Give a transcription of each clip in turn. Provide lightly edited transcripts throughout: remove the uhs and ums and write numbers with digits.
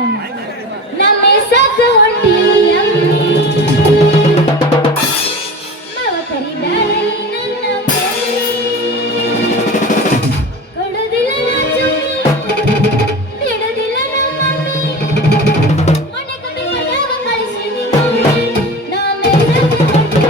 ನಮ್ಮ ಸಾಕು ಹೊಟ್ಟಿ ಮಾವ ಕರಿದಾಳೆ ನನ್ನ ಕೊಡೋದಿಲ್ಲ ನಾಚು ಬಿಡೋದಿಲ್ಲ ನಮ್ಮ ಮನೆ ಕಡೆ ಮನೆಯಾಗ ಕಳಿಸಿ ನಮ್ಮ ಸಾಕು ಹೊಟ್ಟಿ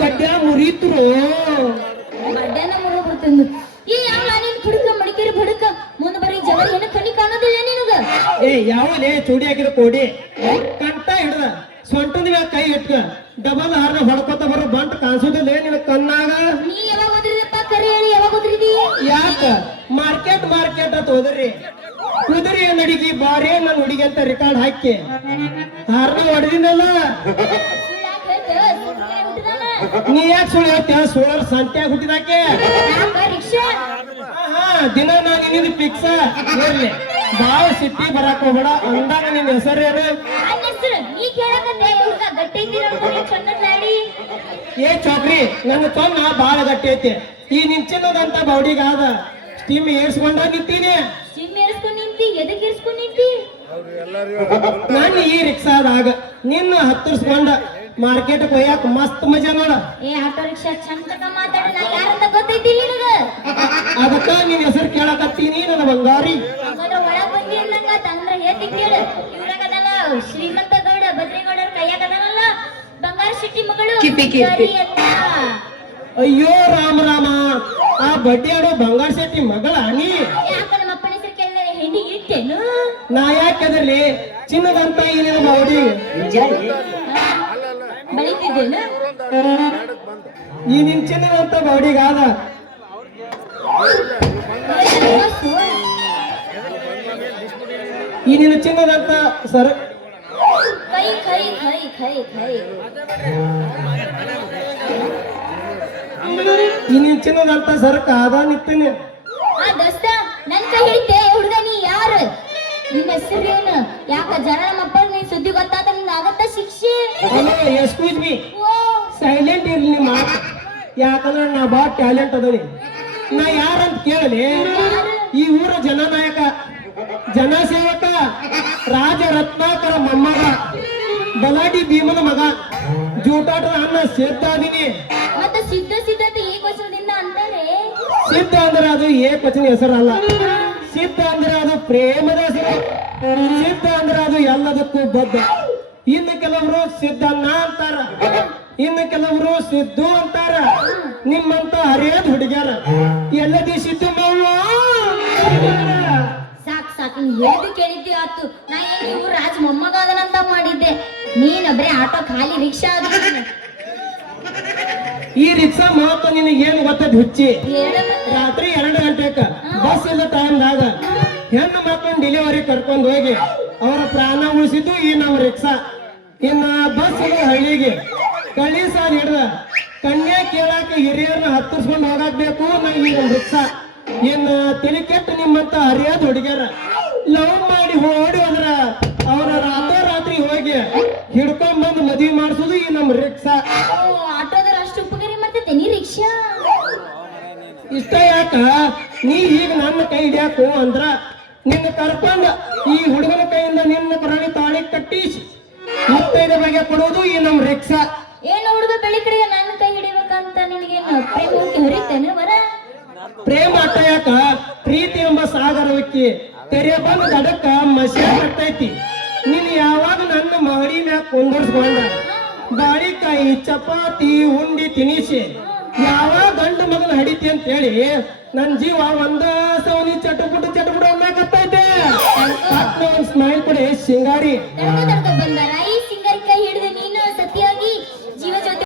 ಗಡ್ಡ ಮುರಿತ್ರು ಮಧ್ಯಾಹ್ನ ಮುರಿದ್ಬಿಡ್ತಂದು ಈ ಯಾವ ನೀನ್ ಕುಡುಕ ಮಡಿಕೇರಿ ಬಡುಕ ಮುಂದೆ ಬರೀ ಜವರಿ ಏನು ಕಣ್ಣಿ ಕಾಣೋದಿಲ್ಲ ನಿನಗ ಏ ಯಾವಲೇ ಚೂಡಿ ಹಾಕಿದ ಕೋಡಿ ಕಂಟ ಹಿಡ್ದ ಸೊಂಟದ ಮ್ಯಾಗ ಕೈ ಇಟ್ಕ ಡಬಲ್ ಹಾರ್ನ ಹೊಡ್ಕೊತ ಬರೋ ಬಂಟ್ ಕಾಣಿಸೋದಿಲ್ಲ ನಿನ್ನ ಕಣ್ಣಾಗ ನೀ ಯಾವಾಗ ಓದ್ರಿದಪ್ಪ ಕರೆ ಹೇಳಿ ಯಾವಾಗ ಓದ್ರಿದಿ ಯಾಕ ಮಾರ್ಕೆಟ್ ಮಾರ್ಕೆಟ್ ಅಂತ ಹೋದ್ರಿ ಕುದುರೆ ನಡಿಗಿ ಬಾರೇ ನನ್ನ ಹುಡುಗಿ ಅಂತ ರೆಕಾರ್ಡ್ ಹಾಕಿ ಹಾರ್ನ ಹೊಡೆದಿನಲ್ಲ ನೀ ಯಾಕೆ ಸುಳ್ಳು ಹೇಳ್ತೀಯ ಸುಳ್ಳರ್ ಸಂತ್ಯಾಗ ಹುಟ್ಟಿದಾಕೆ ರಿಕ್ಷಾ ದಿನ ನಾನು ನಿನ್ನ ಫಿಕ್ಸ್ ಇರ್ಲಿ ಬಾಳ ಸಿಟ್ಟಿ ಬರಾಕ್ ಹೋಗ್ಬೇಡ ಅಂದಾಗ ನಿನ್ನ ಹೆಸರೇನು ನೀ ಕೇಳಕತ್ತೆ ಹುಡುಗ ಗಟ್ಟಿ ಇದ್ದೀರ ಚಂದ್ರಿ ಏ ಚೌಕ್ರಿ ನನ್ನ ತೊನ್ನ ಬಾಳ ಗಟ್ಟಿ ಐತಿ ಈ ನಿನ್ ಚಿನ್ನದಂತ ಬೌಡಿಗಾದ ಸ್ಟೀಮ್ ಏರ್ಸ್ಕೊಂಡ ನಿಂತೀನಿ ಸಿಮ್ ಏರಿಸ್ಕೊಂಡ್ ನಿಂತಿ ಎದಕ್ ಏರಿಸ್ಕೊಂಡ್ ನಿಂತಿ ನಾನು ಈ ರಿಕ್ಷಾದಾಗ ನಿನ್ನ ಹತ್ತರ್ಸ್ಕೊಂಡ ಮಾರ್ಕೆಟ್ ಹೋಯಾಕ ಮಸ್ತ್ ಮಜಾ ನೋಡ ಏ ಆಟೋ ರಿಕ್ಷಾ ಚಂದಕ ಮಾತಾಡ ನಾ ಯಾರಂತ ಗೊತ್ತೈತಿ ನಿನಗ ಅದಕ್ಕ ನಿನ್ ಹೆಸರು ಕೇಳಕತ್ತೀನಿ ನನ್ನ ಬಂಗಾರಿ ಹಂಗಾದ್ರೆ ಒಳಗ್ ಬಂದಿ ಅನ್ನಂಗ ತಂದ್ರ ಹೇಳ್ತಿ ಕೇಳು ಇವ್ರಾಗದಲ್ಲ ಶ್ರೀಮಂತ ಗೌಡ ಬದ್ರೇಗೌಡರ ಕೈಯಾಗದಲ್ಲ ಬಂಗಾರ ಶೆಟ್ಟಿ ಮಗಳು ಸರಿ ಅಂತ. ಅಯ್ಯೋ ರಾಮ ರಾಮ ಆ ಬಡ್ಡಿ ಆಡೋ ಬಂಗಾರ ಶೆಟ್ಟಿ ಮಗಳ ನೀ ಯಾಕ ನಮ್ಮ ಅಪ್ಪನ ಹೆಸರು ಕೇಳಿದ್ರೆ ಹೆಂಡಿ ಇಟ್ಟೇನು ನಾ ಯಾಕೆದರ್ಲಿ ಚಿನ್ನದಂತ ಈ ನಿನ್ನ ಬೌಡಿ ಬಳಿತಿದ್ದೇನು ಈ ನಿನ್ ಚಿನ್ನದಂತ ಬೌಡಿಗಾದ ಈ ನಿನ್ನ ಚಿನ್ನದಂತ ಸರ್ ಕೈ ಕೈ ಕೈ ಕೈ ಕೈ ಈ ನಿನ್ ಚಿನ್ನದಂತ ಸರಕ ಅದ ನಿಂತೀನಿ ಆ ದೋಸ್ತ ನನ್ ಕೈ ಹಿಡಿತೆ ಹುಡುಗ ನೀ ಯಾರು ನಿನ್ನ ಹೆಸರು ಏನು ಯಾಕ ಜನ ನಮ್ಮಪ್ಪ ನೀ ಸುದ್ದಿ ಗೊತ್ತಾತ ನಿಂಗೆ ಆಗತ್ತ ಶಿಕ್ಷೆ ಹಲೋ ಎಕ್ಸ್ಕ್ಯೂಸ್ ಮೀ ಓ ಸೈಲೆಂಟ್ ಇರ್ಲಿ ನಿಮ್ಮ ಮಾತು ಯಾಕಂದ್ರೆ ನಾ ಬಾ ಟ್ಯಾಲೆಂಟ್ ಅದನಿ ನಾ ಯಾರಂತ ಕೇಳಲಿ ಈ ಊರ ಜನನಾಯಕ ಜನಸೇವಕ ರಾಜ ರತ್ನಾಕರ ಮೊಮ್ಮಗ ಬಲಾಡಿ ಭೀಮನ ಮಗ ಜೂಟಾಟದ ಅನ್ನ ಸೇರ್ತಾದೀನಿ ಮತ್ತೆ ಸಿದ್ಧ ಸಿದ್ಧತೆ ಈ ವರ್ಷದಿಂದ ಅಂತಾರೆ ಸಿದ್ಧ ಅಂದ್ರೆ ಅದು ಏಕವಚನ ಹೆಸರಲ್ಲ ಸಿದ್ಧ ಅಂದ್ರೆ ಅದು ಪ್ರೇಮದ ಹೆಸರು ಸಿದ್ಧ ಅಂದ್ರೆ ಅದು ಎಲ್ಲದಕ್ಕೂ ಬದ್ಧ ಇನ್ನು ಕೆಲವರು ಸಿದ್ಧನ್ನ ಅಂತಾರ ಇನ್ನು ಕೆಲವರು ಸಿದ್ದು ಅಂತಾರ ನಿಮ್ಮಂತ ಹರಿಯದ್ ಹುಡುಗ್ಯಾರ ಎಲ್ಲದಿ ಸಿದ್ದು ಮಾವ ಸಾಕ್ ಸಾಕ್ ನೀನ್ ಹೇಳ್ದು ಕೇಳಿದ್ದೆ ಆತು ನಾ ಏನ್ ಇವ್ರು ರಾಜ್ ಮೊಮ್ಮಗ ಅದನಂತ ಮಾಡಿದ್ದೆ ನೀನ್ ಬರೀ ಆಟೋ ಖಾಲಿ ರಿಕ್ಷಾ ಆದ್ರು ಈ ರಿಕ್ಷಾ ಮಹತ್ವ ನಿನಗೆ ಏನು ಗೊತ್ತದ ಹುಚ್ಚಿ ಹೇಳಕತ್ತ ರಾತ್ರಿ 2 ಗಂಟೆಕ ಬಸ್ ಇಲ್ಲ ಟೈಮ್ದಾಗ ಹೆಣ್ಣು ಮಕ್ಕಳನ್ನ ಡೆಲಿವರಿ ಕರ್ಕೊಂಡು ಹೋಗಿ ಅವರ ಪ್ರಾಣ ಉಳಿಸಿದ್ದು ಈ ನಮ್ಮ ರಿಕ್ಷಾ ಇನ್ನ ಬಸ್ ಇಲ್ಲ ಹಳ್ಳಿಗೆ ಕಳ್ಳಿ ಸಾಲ ಹಿಡ್ದ ಕನ್ಯಾ ಕೇಳಾಕ ಹಿರಿಯರನ್ನ ಹತ್ತಿಸ್ಕೊಂಡು ಹೋಗಾಕ್ಬೇಕು ನಾ ಈ ನಮ್ಮ ರಿಕ್ಷಾ ಇನ್ನ ತಲೆ ಕೆಟ್ಟ ನಿಮ್ಮಂತ ಹರಿಯದ ಹುಡುಗ್ಯಾರ ಲವ್ ಮಾಡಿ ಓಡಿ ಹೋದ್ರ ಅವರ ರಾತ್ರಿ ಹೋಗಿ ಹಿಡ್ಕೊಂಡ್ ಬಂದು ಮದ್ವಿ ಮಾಡಿಸೋದು ಈ ನಮ್ಮ ರಿಕ್ಷಾ ಆಟೋದರ ಅಷ್ಟು ಉಪಕಾರಿ ಮಾಡ್ತೈತೆ ನೀ ರಿಕ್ಷಾ ಇಷ್ಟ ಯಾಕ ನೀ ಈಗ ನನ್ನ ಕೈ ಹಿಡಿಯಾಕು ಅಂದ್ರ ನಿನ್ನ ಕರ್ಕೊಂಡ ಈ ಹುಡುಗನ ಕೈಯಿಂದ ನಿನ್ನ ಪ್ರಾಣಿ ತಾಳಿ ಕಟ್ಟಿಸಿ ಮುತ್ತೈದ ಬಗ್ಗೆ ಕೊಡೋದು ಈ ನಮ್ಮ ರಿಕ್ಷಾ ಏನು ಹುಡುಗ ಬೆಳಿ ಕಡೆಗೆ ನನ್ನ ಕೈ ಹಿಡಿಬೇಕಂತ ನಿನಗೇನು ಪ್ರೇಮ ಹೋಗಿ ಹರಿತೇನೆ ಬರ ಪ್ರೇಮ ಅಟ್ಟ ಯಾಕ ಪ್ರೀತಿ ಎಂಬ ಸಾಗರವಕ್ಕಿ ತೆರೆ ಬಂದ ದಡಕ್ಕ ಮಸ್ಯಾ ಕಟ್ಟೈತಿ ನೀನ್ ಯಾವಾಗ ನನ್ನ ಮಹಡಿ ಮ್ಯಾಗ ಕುಂದರ್ಸ್ಕೊಂಡ ಬಾಳಿಕಾಯಿ ಚಪಾತಿ ಉಂಡಿ ತಿನಿಸಿ ಯಾವಾಗ ಗಂಡು ಮಗನ ಹಡಿತಿ ಅಂತ ಹೇಳಿ ನನ್ ಜೀವ ಒಂದ ಸವನಿ ಚಟಪುಟ ಅನ್ನಕತ್ತೈತೆ ಒಂದ್ ಸ್ಮೈಲ್ ಕೊಡಿ ಸಿಂಗಾರಿ ತಡ್ಕೊ ಬಂದಾರ